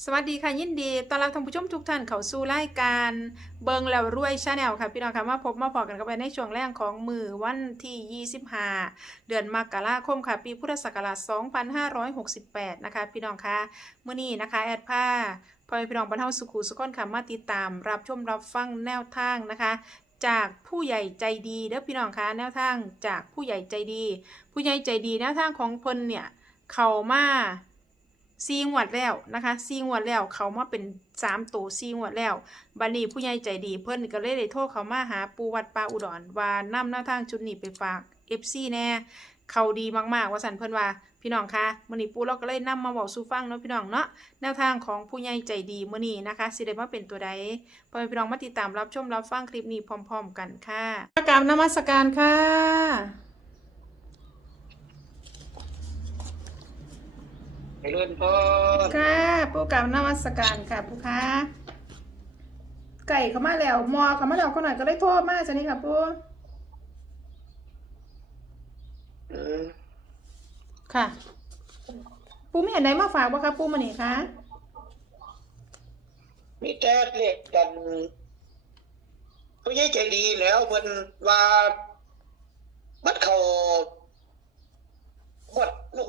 สวัสดีค่ะยินดีต้อนรับท่านผู้ชมทุกท่านเข้าสู่รายการเบิงแล้วรวยชาแนลค่ะพี่น้องค่ะมาพบมาพอกันกันไปในช่วงแรกของมือวันที่ 25 เดือนมกราคมค่ะ ปีพุทธศักราช 2568 นะคะ พี่น้องค่ะเมื่อนี้นะคะ แอดผ้าพอพี่น้องบรรเทาสุขุสุขนค่ะมาติดตาม รับชมรับฟังแนวทางนะคะจากผู้ใหญ่ใจดีเด้อพี่น้องค่ะแนวทางจากผู้ใหญ่ใจดี ผู้ใหญ่ใจดีแนวทางของเพิ่นเนี่ย เขามา ซีงวดแล้วนะคะซีงวดแล้วเขามาเป็นสามตัวซีงวดแล้วบัดนี้ผู้ใหญ่ใจดีเพิ่นก็เลยได้โทรเขามาหาปูวัดป่าอุดรว่านำแนวทางชุดนี้ไปฝาก FC แน่เขาดีมากๆว่าสันเพิ่นว่าพี่น้องคะมื้อนี้ปูเราก็เลยนำมาบอกสู่ฟังเนาะพี่น้องเนาะแนวทางของผู้ใหญ่ใจดีมื้อนี้นะคะสิได้มาเป็นตัวใดพอพี่น้องมาติดตามรับชมรับฟังคลิปนี้พร้อม ๆ กันค่ะกราบนมัสการค่ะ ไปเลื่อนพ่อค่ะปูกราบนมัสการค่ะปูคะไก่เขามาแล้วมอเขามาแล้วเขาหน่อยก็เลยโทษมากจ้ะนี่ค่ะปูอืมค่ะ ปูไม่เห็นไหนมาฝากบ่คะปูมานี่คะมีแต่เรียกกันผู้ใหญ่ใจดีแล้วเพิ่นว่า บัดเขาห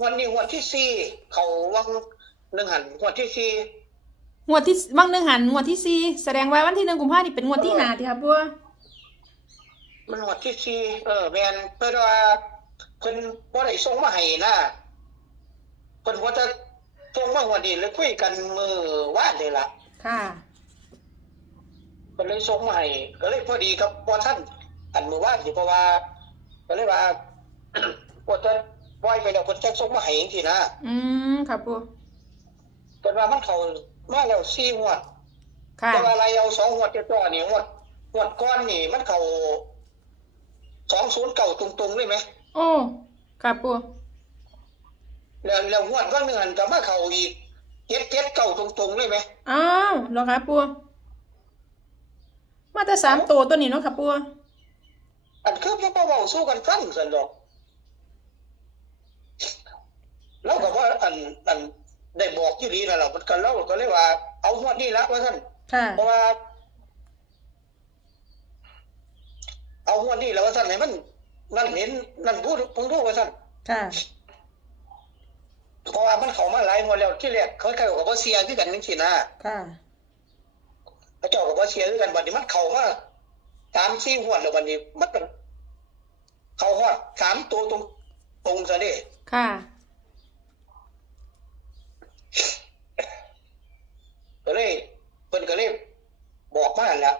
วดวันนี้หวดที่สี่เขาวังหนึ่งหันหวดที่สี่งวดที่บางหนึ่งหันงวดที่สี่แสดงว่าวันที่หนึ่งกุมภาพันธ์นี่เป็นงวดที่หาที่ค่ะปูมันหวดที่สี่เออแมนเพิ่นว่าเพิ่นบ่ได้ส่งมาให้นะเพิ่นว่าจะส่งมาหวดนี้แล้วคุยกันมือวานนี่ล่ะค่ะก็เลยส่งมาให้ก็เลยพอดีกับพอท่านอันมือว่านอยู่เพราะว่าก็เลยว่าว่าจะ ปล่อยไปแล้วคนจะส่งมาให้เองทีนะอืมค่ะปูแต่ว่ามันเขามาแล้วสี่งวด ค่ะแต่ว่าอะไรเอาสองงวดเจ้าตัวนี่งวดงวดก้อนนี่ มันเขาสองศูนย์เก่าตรงๆเลยไหมโอ้ค่ะปูแล้วแล้วงวดก้อนหนึ่งอันก็มาเขาอีกเจ็ดเจ็ดเก่าตรงๆเลยไหมอ้าวเหรอคะปูมาแต่สามตัวตัวนี้เนาะค่ะปูอันคือพ่อเบาสู้กันฟังสันดอก แล้วก็ว่าอันอันได้บอกอยู่ดีนะเรามันก็เล่าก็เลยว่า เอางวดนี้ละว่าท่านค่ะเพราะว่า เอางวดนี้แล้วว่าท่านให้มันนั่นเห็นนั่นพูดเพิ่งรู้ว่าท่านค่ะเพราะว่ามันเข้ามาหลายงวดแล้วที่แรกเขาเขากับว่าเสียคือกันนึงสินะค่ะเขาเจ้ากับว่าเสียคือกันบัดนี้มันเข้ามาสามสี่งวดแล้วบัดนี้มันเป็นเข้าฮอดสามตัวตรงตรงซะนี่ค่ะ ก็เลยเพิ่นก็เลยบอกมาหั่นละ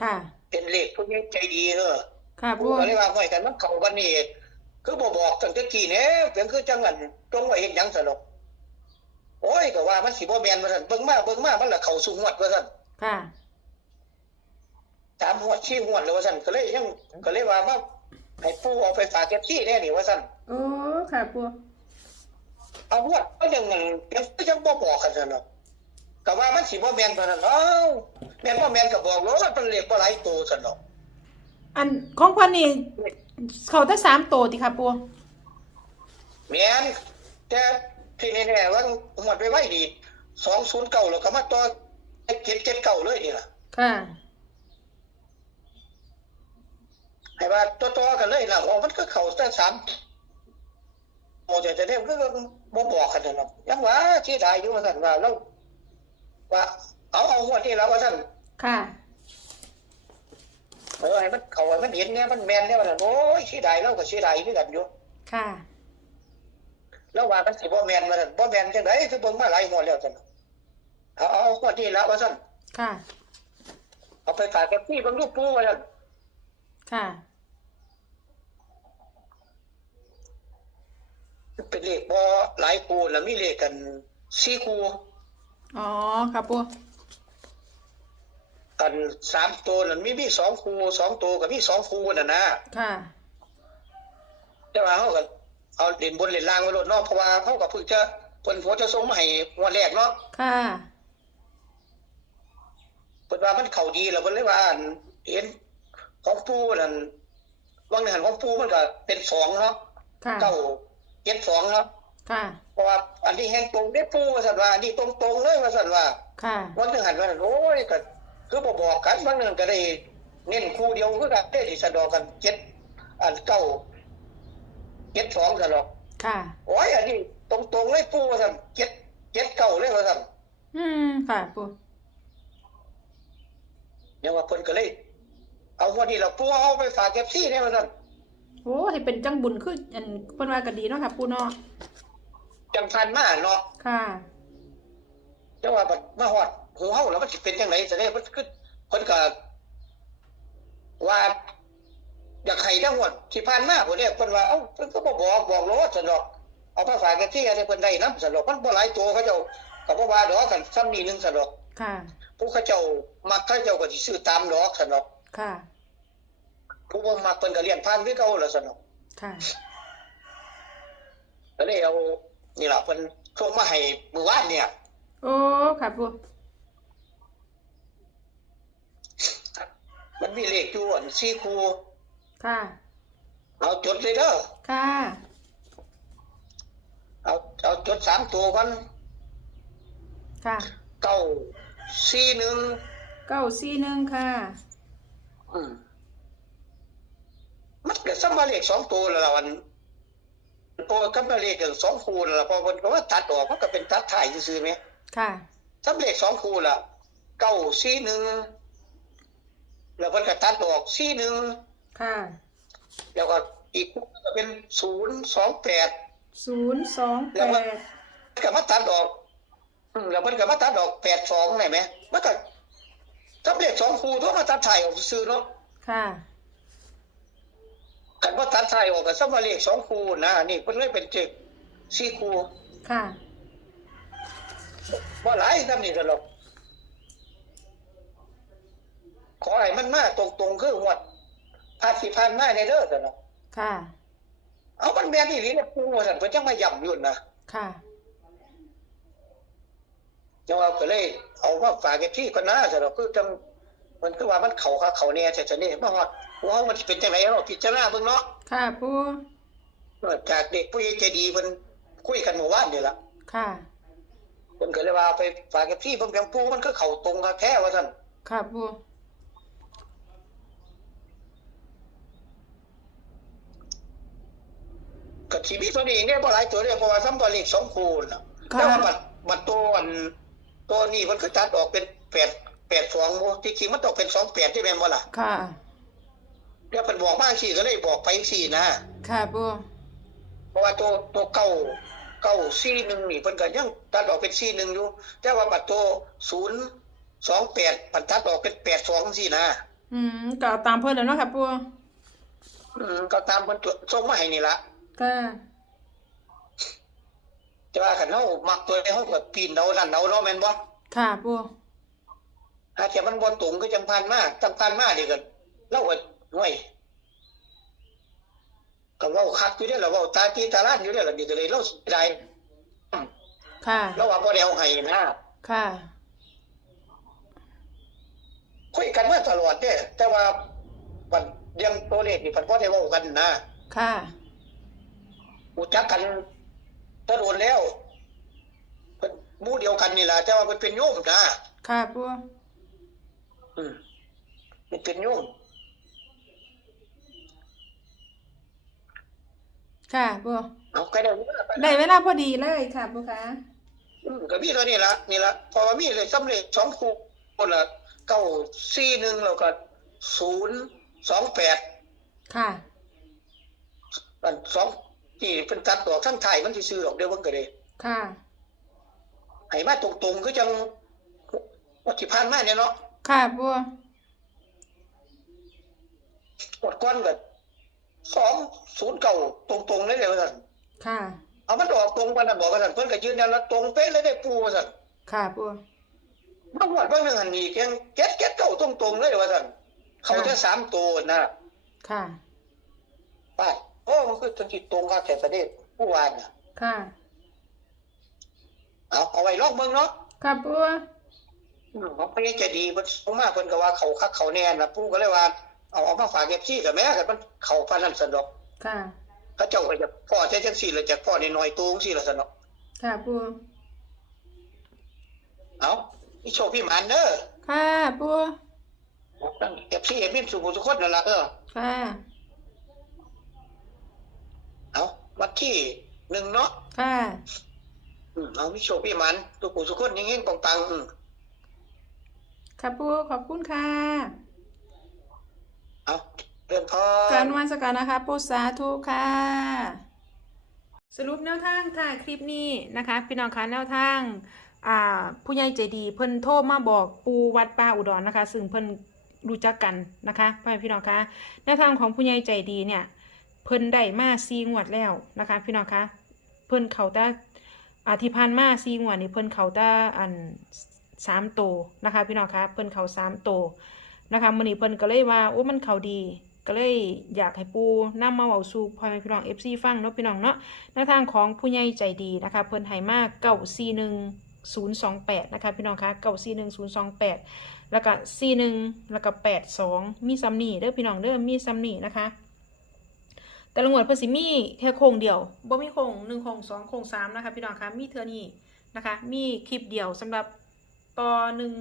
ค่ะ เป็นเลข ผู้ใหญ่ใจดีเออค่ะปูก็เลยว่าห้อยกันมันเข้าวันนี้คือบ่บอกตั้งแต่กี้แหน่เพียงคือจังนั้นจงไว้เฮ็ดหยังซะดอกโอ้ยก็ว่ามันสิบ่แม่นว่าซั่นเบิ่งมาเบิ่งมามันละเข้าสู่งวดว่าซั่นค่ะ สามงวดสี่งวดแล้วว่าซั่นก็เลยยังก็เลยว่ามาให้ปู่เอาไปฝากแก๊ปซี่แน่นี่ว่าซั่นโอ้ค่ะปูเอางวดก็ยังงั้นเพียงคือจังบ่บอกกันซั่นเนาะก็ว่ามันสิบ่แม่นเท่านั้นเอ้าแม่นบ่แม่นก็บอกโลดมันเลขบ่หลายตัวซั่นเนาะ อันของเพันนี่เขาได้สามตัวติค่ะปูแม่นแต่ที่แน่ๆว่าหมดไปไว้ดี209แล้วก็มาต่อ779เลยนี่ล่ะค่ะให้ว่าต่อๆกันเลยล่ะโอ้มันก็เข้าแต่สามโอ้แต่แต่เนี่ยมันก็บ่บอกกันเนาะยังว่าที่ได้อยู่ว่าซั่นว่าแล้วว่าเอาเอางวดนี้แล้วว่าซั่นค่ะ เออให้มันเข้าให้มันเห็นเนี่ยมันแม่นเนี่ยว่าซั่นโอ้ยที่ได้แล้วก็ที่ได้คือกันอยู่ค่ะแล้วว่ามันสิบ่แม่นว่าซั่นบ่แม่นจังไดคือเบิ่งมาหลายงวดแล้วซั่นเอาเอางวดนี้แล้วว่าซั่นค่ะ เอาไปฝากกับพี่เบิ่งลูกปู่ว่าซั่นค่ะเป็นเลขบ่หลายคู่แล้วมีเลขกัน4คู่อ๋อค่ะปู กันสามตัวนั่นมีมีสองคู่สองตัวกับมีสองคู่น่ะนะค่ะแต่ว่าเขาก็เอาเล่นบนเล่นล่างไว้รถเนาะเพราะว่าเขาก็เพิ่งจะเพิ่นหัวจะส่งมาให้วันแรกเนาะค่ะเพิ่นว่ามันเข้าดีแล้วเพิ่นเลยว่าอันเห็นของปู่นั่นวังในหันของปู่มันก็เป็นสองเนาะค่ะเก้าเจ็ดสองเนาะค่ะเพราะว่าอันนี้แห้งตรงได้ปูว่าสันว่าอันนี้ตรงตรงๆเลยว่าสันว่าค่ะวันหนึ่งหันวันนั้นโอ้ยก็ คือบอกบอกกันวันหนึ่งก็ได้เน้นคู่เดียวคือกันได้ที่สะดอกกันเจ็ดอันเก้าเจ็ดสองสะดอกค่ะโอ้ยอันนี้ตรงตรงๆเลยปูว่าสันเจ็ดเจ็ดเก้าเลยว่าสันอืมค่ะปูยังว่าเพิ่นก็เลย เอาวันนี้เราปูเอาไปฝากเก็บซี่เนี่ยว่าสันโอ้ให้เป็นจังบุญคืออันเพิ่นว่าก็ดีเนาะค่ะปูเนาะจังพันมาเนาะค่ะจังว่าบัดมาฮอด หูเฮาแล้วมันสิเป็นจังได๋ซะเด้มันคือเพิ่นก็ว่าอยากให้ทั้งหมดที่ผ่านมาพุ่นเนี่ยเพิ่นว่าเอ้าเพิ่นก็บ่บอกบอกโลดซั่นดอกเอาไปฝากกันที่ให้เพิ่นได้นำซั่นดอกมันบ่หลายตัวเขาเจ้าก็บ่ว่าดอกกันซ้ำนี้หนึงซั่นดอกค่ะผู้เขาเจ้ามักเขาเจ้าก็สิซื้อตามดอกซั่นดอกค่ะผู้บ่มักเพิ่นก็เลี้ยงผ่านคือเก่าล่ะซั่นดอกค่ะก็เลยเอานี่ล่ะเพิ่นส่งมาให้มื้อวานเนี่ยโอ้ค่ะปู มันมีเลขอยู่อัน4คู่ค่ะ เอาจดเลยเด้อค่ะ เอาเอาจดสามตัวกันค่ะเก้าสี่หนึ่งเก้าสี่หนึ่งค่ะ อืมมันเกิดซ้ำมาเลขสองตัวแล้วล่ะวันพอกับมาเลขกันสองคูแล้วล่ะพอมันก็ว่าตัดออกมันก็เป็นตัดถ่ายซื่อๆไหมค่ะซ้ำเลขสองคูล่ะเก้าสี่หนึ่ง แล้วมันก็ตัดออกสี่หนึ่งค่ะ แล้วก็อีกคู่ก็เป็นศูนย์สองแปดศูนย์สองแปแล้วมันดก็มาตัดออกอืมแล้วมันก็มาตัดออกแปดสองไหมมันก็ซ้ำเลขสองคูทั่วมาตัดถ่ายออกซื่อๆเนาะค่ะ กันว่าตัดไทยออกกับสมาเลขสองคูนะนี่เพิ่นเลยเป็นเจ็ดสี่คูค่ะ ว่าหลายทำนี่กันหรอก ขอให้มันมาตรงๆคือหวดพาสิพันมาในเด้อกันเนาะค่ะ เอามันแม่นอี่ลีเนี่ยปูว่าซั่นเพิ่นจังมาย่ำอยู่นะค่ะจังว่าก็เลยเอามาฝากกันที่ก่อนนะซั่นเนาะคือจังมันคือว่ามันเข้าคักเข้าแน่ซะๆนี่มาฮอดว่ามันสิเป็นจังไดเนาะพิจารณาเบิ่งเนาะค่ะปูเออจากเด็กผู้ใหญ่ใจดีเพิ่นคุยกันเมื่อวานนี่ล่ะค่ะเพิ่นก็เลยว่าเอาไปฝากกับพี่เพิ่นเพียงปูมันก็เข้าตรงกับแท้ว่าซั่นค่ะปู ก็สิมีตัวนี้เนี่ยบ่หลายตัวเลยเพราะว่าซ้ำตัวเลขสองคูณน่ะค่ะแต่ว่าบัดบัดตัวอันตัวนี้มันก็ตัดออกเป็น8 8 2บ่ที่จริงมันต้องเป็น2 8ที่แม่นบ่ล่ะค่ะแล้วเพิ่นบอกมาสิก็เลยบอกไปสินะค่ะปูเพราะว่าตัวตัวเก้าเก้าสี่หนึ่งนี่เพิ่นก็ยังตัดออกเป็นสี่หนึ่งอยู่ แต่ว่าบัดตัว0 2 8มันตัดออกเป็น8 2สินะอืมก็เอาตามเพิ่นแล้วเนาะค่ะปูอืมก็ตามเพิ่นตัวส่งมาให้นี่ล่ะ ค่ะแต่ว่าคันเฮามักตัวใดเฮาก็ปีนเอานั่นเอาเนาะแม่นบ่ค่ะปูอาจจะมันบ่ตรงคือจังพันมาจังพันมานี่ก็เราก็ห่วยก็เว้าคักอยู่เด้อล่ะเว้าตาตีตาล้านอยู่เด้อล่ะนี่ก็เลยเราเสียดายอืมค่ะเราว่าบ่ได้เอาให้นะค่ะคุยกันมาตลอดเด้แต่ว่าบัดเรื่องตัวเลขนี่เพิ่นบ่ได้เว้ากันนะค่ะ รู้จักกันตะโดนแล้วเพิ่นหมู่เดียวกันนี่ล่ะแต่ว่าเพิ่นเป็นโยมนะค่ะปูอืมมันเป็นโยมค่ะปูเอาก็ได้เวลาไปได้เวลาพอดีเลยค่ะปูคะอืมก็มีเท่านี้ละนี่ละเพอมีเลยสำเร็จสองคู่คนละเก้าสี่หนึ่งแล้วก็ศูนย์สองแปดค่ะ อันสอง ที่เป็นตัดออกทั้งไทายมันที่ซื้อดอกเดียวมันก็เลยค่ะให้มาตรงๆคือจังวัดที่ผ่านมาเนี่ยเนาะค่ะปูกดก้อนก็สองศูนย์เก่าตรงๆเลยเลยว่าสั่นค่ะ เอามันออกตรงกันนะบอกว่าสั่นเพิ่นก็ยืนยันว่าตรงเป๊ะเลยได้ปูว่าสั่นค่ะปูบางวันบางหนึ่งหันนี่เกียงเก็ดเก็ดเก่าตรงๆเลยว่าสั่นเขาจะสามตัวนะค่ะ ไป โอ้มันคือจังจิตตรงกับแต่ประเทศผู้วานน่ะค่ะ เอาเอาไว้ลอกเมืองเนาะค่ะปูอืมเขาไปจะดีเพิ่นส่งมาเพิ่นก็ว่าเขาคักเขาแน่น่ะปู่ก็เลยว่า เอาเอามาฝากเก็บซี่กับแม่กันมันเขาปานนั้นสะดอกค่ะเขาเจ้าก็จะพ่อใช้จังสี่ละจากพ่อในน้อยๆตูงสี่ละสนอกค่ะปูเอาพี่โชคพี่หมันเด้อค่ะปูตั้งเก็บซี่เอ็มินสุขุสุขคนนั่นละเออค่ะ เอา วัดที่หนึ่งเนาะค่ะอืมเอาพี่โชคพี่หมันสุขุสุขคนยังเงี้ยปังๆอืมค่ะปูขอบคุณค่ะเอาเรื่องพอการนวันสการนะคะปูสาธุค่ะ สรุปแนวทางถ่ายคลิปนี้นะคะ พี่น้องคะแนวทางอ่าผู้ใหญ่ใจดีเพิ่นโทรมาบอกปูวัดป่าอุดรนะคะ ซึ่งเพิ่นรู้จักกันนะคะพ่อแม่พี่น้องคะแนวทางของผู้ใหญ่ใจดีเนี่ย เพิ่นได้มาซีงวดแล้วนะคะ พี่น้องคะเพิ่นเขาตาอาทิพันมาซีงวดนี่เพิ่นเขาตาอันสามโตนะคะ พี่น้องคะเพิ่นเขาสามโตนะคะมื้อนี้เพิ่นก็เลยว่าโอ้มันเขาดีก็เลยอยากให้ปูนำมาเว้าสู่พ่อแม่พี่น้อง FC ฟังเนาะพี่น้องเนาะแนวทางของผู้ใหญ่ใจดีนะคะ เพิ่นให้มา941028นะคะพี่น้องคะ941028แปดแล้วก็41แล้วก็82มีซ้ำนี่เด้อพี่น้องเด้อมีซ้ำนี่นะคะ แต่ละงวดเพิ่นสิมีแค่โครงเดียวบ่มีโครงหนึ่งโครงสองโครงสามนะคะพี่น้องคะมีเท่านี้นะคะ มีคลิปเดียวสำหรับต่อหนึ่ง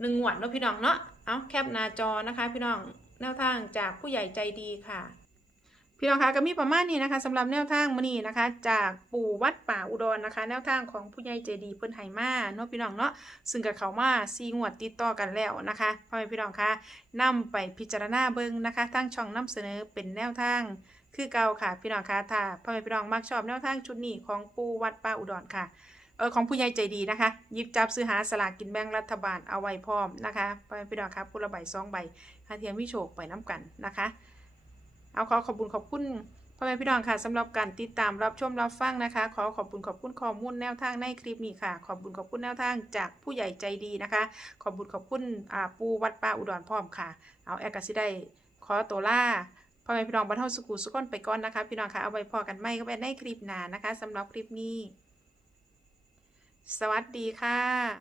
หนึ่งงวดเนาะพี่น้องเนาะเอาแคปหน้าจอนะคะ พี่น้องแนวทางจากผู้ใหญ่ใจดีค่ะ พี่น้องคะก็มีประมาณนี้นะคะสำหรับแนวทางมื้อนี้นะคะ จากปู่วัดป่าอุดรนะคะ แนวทางของผู้ใหญ่ใจดีเพิ่นไหมาเนาะพี่น้องเนาะซึ่งกับเขามาซีงวดติดต่อกันแล้วนะคะพ่อแม่พี่น้องคะนำไปพิจารณาเบิ่งนะคะทั้งช่องนำเสนอเป็นแนวทาง คือเก่าค่ะ พี่น้องคะถ้าพ่อแม่พี่น้องมักชอบแนวทางชุดนี้ของปูวัดป่าอุดรค่ะเออของผู้ใหญ่ใจดีนะคะยิบจับซื้อหาสลากกินแบ่งรัฐบาลเอาไว้พร้อมนะคะพ่อแม่พี่น้องครับผู้ละใบสองใบหาเทียมวิโชคไปน้กันนะคะ เอาขอขอบคุณขอบคุณพ่อแม่พี่น้องค่ะสำหรับการติดตามรับชมรับฟังนะคะ ขอขอบคุณขอบคุณข้อมูลแนวทางในคลิปนี้ค่ะ ขอบคุณขอบคุณแนวทางจากผู้ใหญ่ใจดีนะคะ ขอบคุณขอบคุณปูวัดป่าอุดรพร้อมค่ะ เอาแอกาซิได้ขอตัวล่า พ่อแม่พี่น้องบรรเทาสุขุสุขคนไปก่อนนะคะ พี่น้องคะเอาไว้พอกันไม่ก็ไปในคลิปหน้านะคะสำหรับคลิปนี้ สวัสดีค่ะ